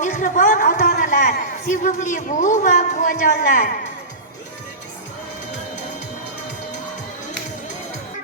mehribon ota-onalar, sevimli buvi va buvajonlar.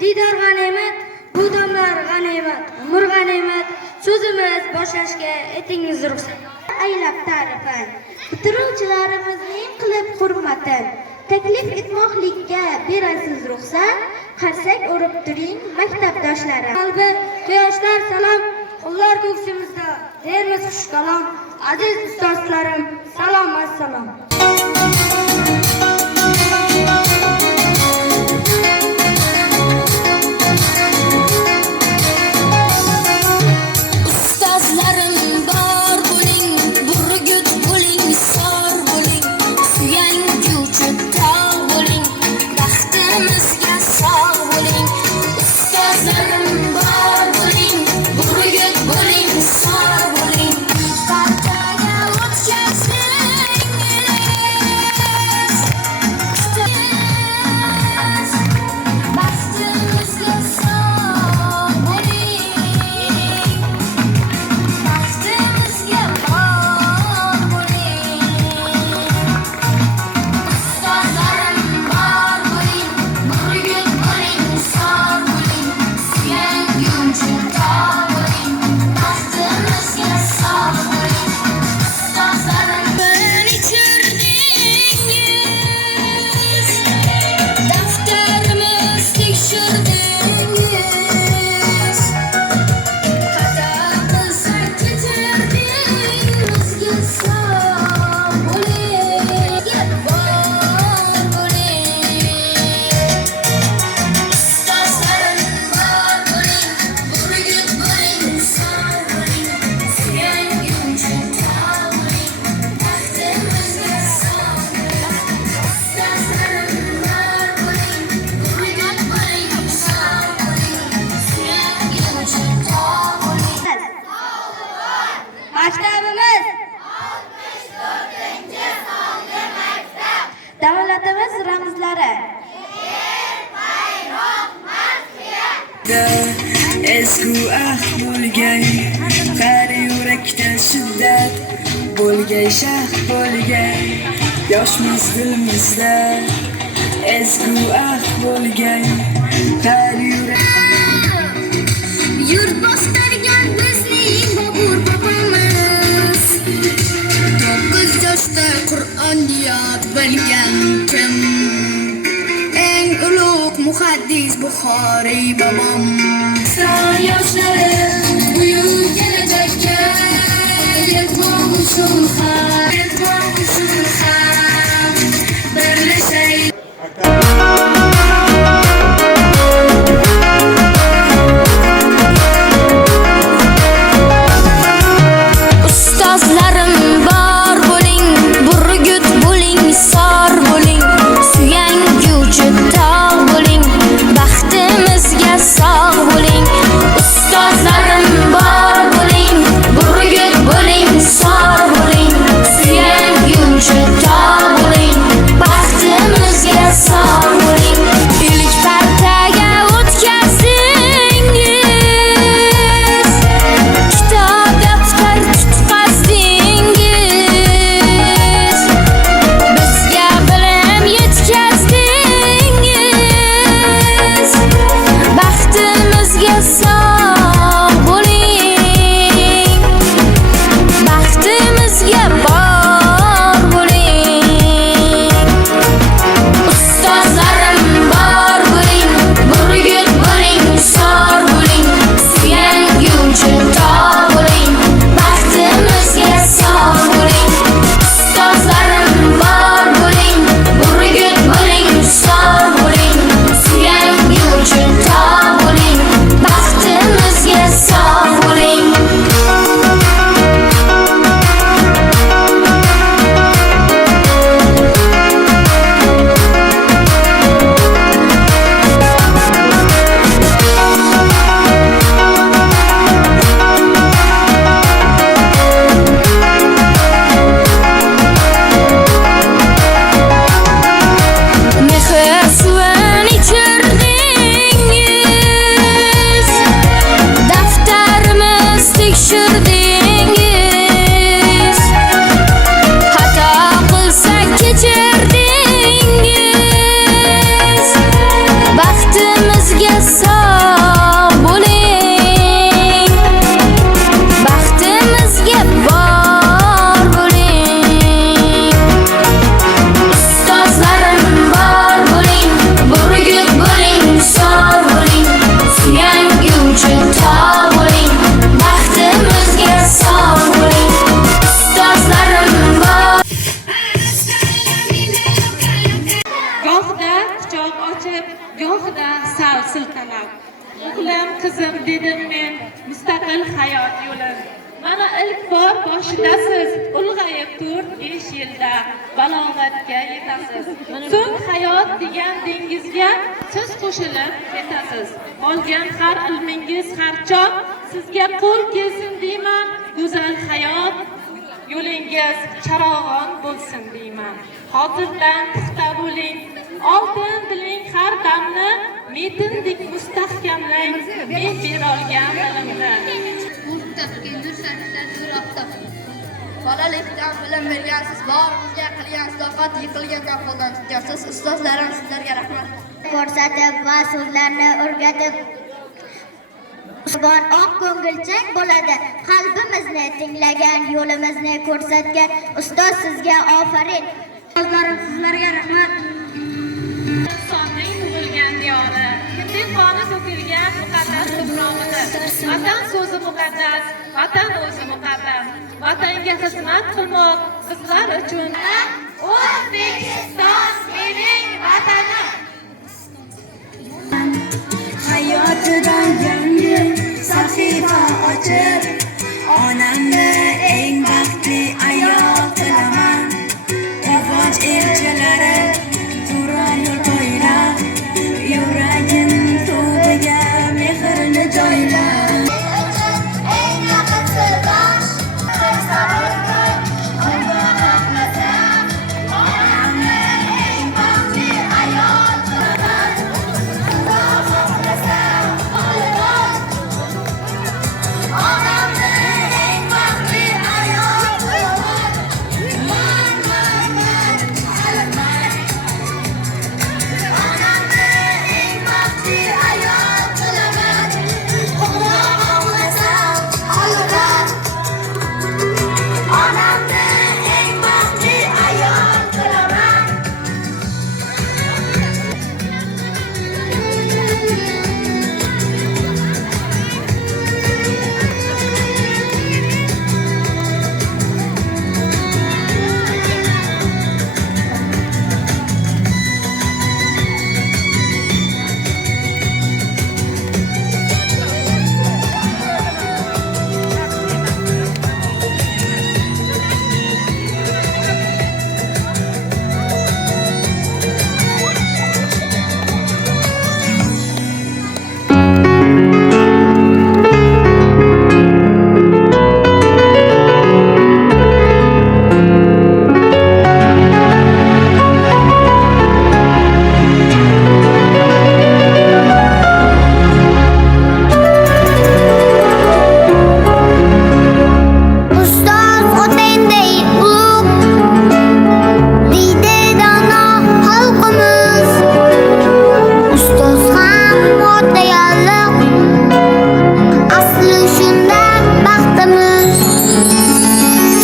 Diydor g'animat, bu damlar g'animat, umr g'animat, so'zimiz boshlashga etingiz ruxsat. Aylab ta'rifan, bitiruvchilarimizning qilib hurmatin, taklif etmoqlikka berasiz ruxsat, qarsak urib turing maktabdoshlarim. Qalbi quyoshlar salom, qullar ko'ksimizda, dermiz xush kalom. Aziz ustozlarim, salom assalom. Maktabimiz 64-sonli maktab. Davlatimiz ramzlari. Esku bo'lgay, qari yurakda shiddat bo'lgay, shax bo'lgay, yoshmiz dilimizda. Esku bo'lgay, qari yurak yurt bostirgan bizning bobur bobomiz. 9 yoshda Qur'on yod bilgan kim? Eng ulug' muhaddis Buxoriy bobom. Son yoshlari buyuk kelajakka yetmoq uchun ham birlashaylik. Ustozlarim bor bo'ling, burgut bo'ling, sor bo'ling, suyanguchi tog' bo'ling, baxtimizga sog' bo'ling. men mustaqil hayot yo'lim. Mana ilk bor boshidasiz, ulg'ayib 4-5 yilda balog'atga yetasiz. So'ng hayot degan dengizga siz qo'shilib ketasiz. Olgan har ilmingiz har chog' sizga qo'l kelsin deyman. Go'zal hayot yo'lingiz charog'on bo'lsin deyman. Hozirdan puxta bo'ling, oltin diling har damni metindek mustahkamlang, men berolgan bilimni. Bolalikdan bilim bergansiz, borimizga qilgan sadoqat, yiqilgandan qo'ldan tutgansiz. Ustozlarim, sizlarga rahmat. Ko'rsatib va so'zlarni o'rgatib Ushgon oq ko'ngilchang bo'ladi. Qalbimizni tinglagan, yo'limizni ko'rsatgan ustoz sizga ofarin. Ustozlarim, sizlarga rahmat. Insonning tug'ilgan diyori, kimning qoni to'kilgan muqaddas to'prog'idir. Vatan so'zi muqaddas, vatan o'zi muqaddas. Vatanga xizmat qilmoq qizlar uchun O'zbekiston mening vatanim. Hayotidan yangi sahifa ochib, onamni eng baxtli ayol qilaman. Quvonch elchilari turar yo'l poylab, yuragim tubiga mehrini joylab. Eng yaqin sirdosh, onamni eng baxtli ayol qilaman. Onamni eng baxtli ayol qilaman. Onamni eng baxtli ayol qilaman. Xudo xohlasa, olaman. Onamni eng baxtli ayol qilaman. Ustoz otangday ulug' deydi dono xalqimiz. Ustoz ham ota yalliq, asli shunda baxtimiz.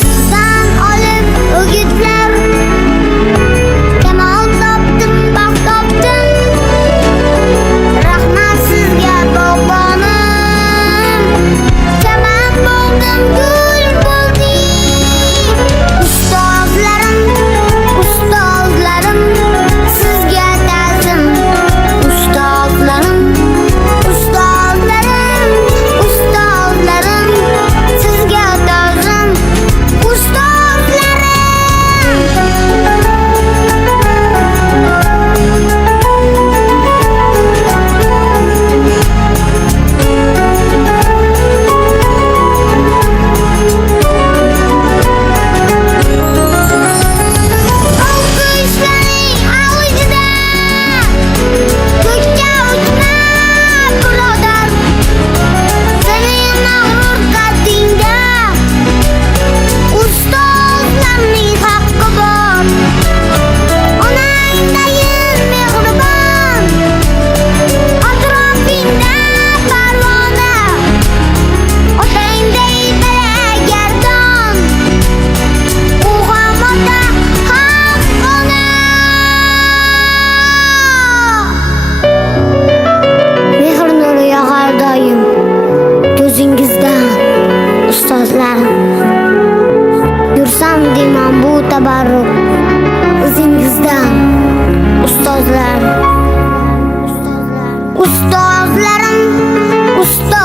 Sizdan olib o'gitlar, kamol topdim, baxt topdim. Rahmat sizga bog'bonim, chaman bo'ldim, gul bo'ldim. Ustozlarim, ustozlarim, sizga ta'zim. Ustozlarim, ustozlarim, ustozlarim, sizga ta'zim. Olqishlaring avjida, ko'kka uchma birodar. Sening mag'rur qaddingda ustozlarning haqqi bor. Onangdayin mehribon, atrofingda parvona. Otangday balagardon, u ham ota, ham ona. Mehr nuri yog'ar doim ko'zingizdan, ustozlarim. Yursam deyman bu tabarruk izingizdan, ustozlarim. Ustozlarim, ustozlarim.